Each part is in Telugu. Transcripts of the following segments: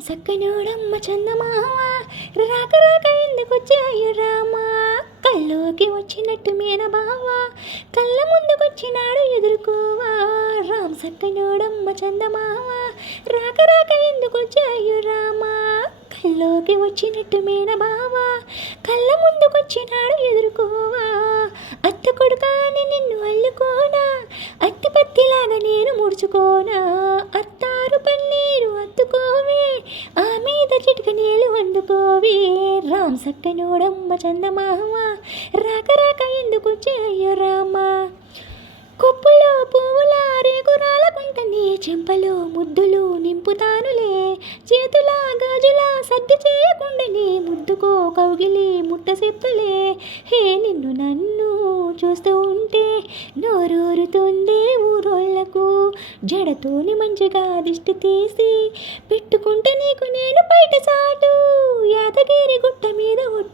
సక్కనోడమ్మ చందమామ. రాక రాక ఎందుకొచ్చాయి రామా. కల్లోకి వచ్చినట్టు మీన బావ. కళ్ళ ముందుకొచ్చినాడు ఎదుర్కోవా. రామ్ సక్కనోడమ్మ చందమామ. రాక రాక ఎందుకొచ్చాయి రామా. కల్లోకి వచ్చినట్టు మీన బావ. కళ్ళ ముందుకొచ్చినాడు ఎదుర్కోవా. అత్త కొడుకాని నిన్ను అల్లుకోనా. అత్తి పత్తిలాగా నేను ముడుచుకోనా. అత్తారు పన్నీరు అత్తుకోవే ఆ మీద చిటిక నీళ్ళు వండుకోవే రామ్ సక్కనోడమ్మ చందమామ. రాక రాక ఎందుకు అయ్యో రామా? కొప్పులో పువ్వుల రేగురాల కుంటని చెంపలో ముద్దులు నింపుతానులే. చేతుల గాజుల సర్ది చేయకుండానే ముద్దుకో కౌగిలి ముట్ట చెప్పులే. హే నిన్ను నన్ను చూస్తూ ఉంటే నోరూరుతుంది ఊరోళ్ళకు జడతోని మంచిగా దిష్టి తీసి పెట్టు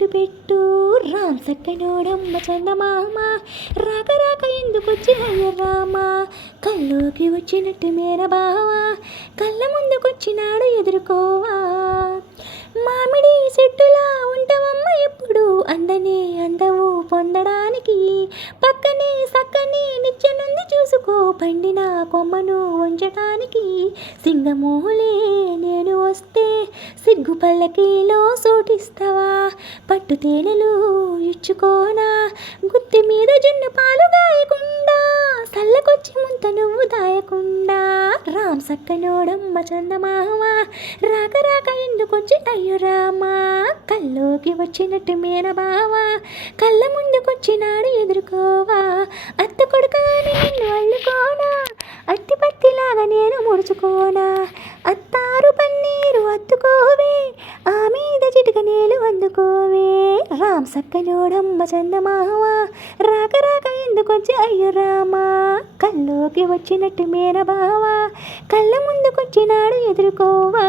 మీద పెట్టు రామ్ సక్కనోడమ్మ చందమామ. రాక రాక ఎందుకు వచ్చాయ రామ? కల్లోకి వచ్చినట్టు మేర బావ. కళ్ళ ముందుకొచ్చినాడు ఎదుర్కోవా? మామిడి చెట్టులా ఉంటావమ్మ ఎప్పుడు? అందని అందవు పొందడానికి. పక్కనే సక్కని నిత్యనుంది చూసుకో. పండిన కొమ్మను ఉంచటానికి సింగమూలే. నేను వస్తే సిగ్గు పల్లకీలో సూటిస్తావా? పట్టు తేనెలు ఇచ్చుకోనా? గుత్తి మీద జున్ను పాలు గాయకుండా సల్లకొచ్చి ముంత నువ్వు దాయకుండా. రామ్ సక్కనోడమ్మ చందమామ రాక రాక ఎందుకొచ్చి అయ్యో రామా? కల్లోకి వచ్చినట్టు మేన బావా కళ్ళ ముందుకొచ్చినాడు ఎదుర్కోవా? అత్త కొడుకని నిన్ను అల్లుకోనా? అట్టి పత్తిలాగా నేను ముడుచుకోనా? అత్తారు పన్నీరు అత్తుకోవే ఆ మీద చిటిక నేలు అందుకోవే. రామ్ సక్కనోడమ్మ చందమావా రాక రాక ఎందుకొచ్చి అయ్యో రామా? కల్లోకి వచ్చినట్టు మేన బావా కళ్ళ ముందుకొచ్చినాడు ఎదుర్కోవా?